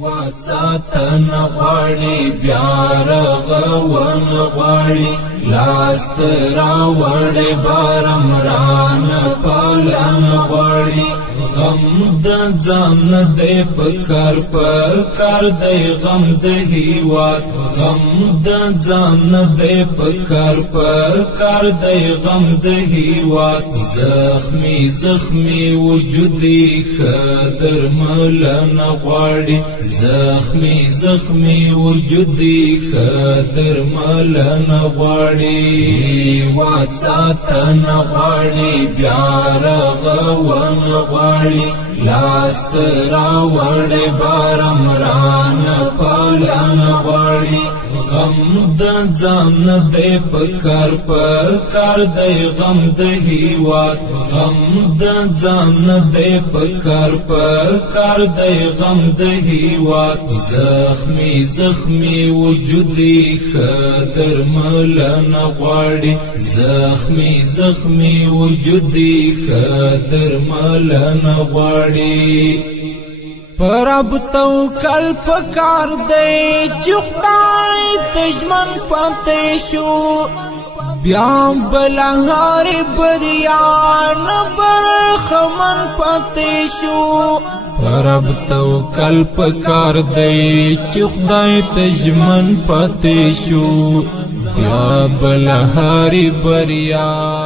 واتساتن غواړي بیا رغون غواړي لاس راوړي بارم ران پالن غواړي غم د ځان دې پکار دې غم د هیواد غم د ځان دې پکار دې غم د هیواد زخمی وجودي خدر ملن غواړي زخمی وجودي خدر ملن غواړي واتساتن غواړي بیا رغون غواړي لاس راوړي بارم ران پالن غواړي غم د ځان دې پکار دې غم د هیواد غم د ځان دې پکار دې غم د هیواد زخمی وجودي خدر ملن غواړي زخمی وجودي خدر ملن غواړي پرب توکل پکار دی چې خدای دشمن پاتې شو بیا بلهار بریان برخمن پاتې شو پرب توکل پکار دی چې خدای دشمن پاتې شو بیا بلهار بریان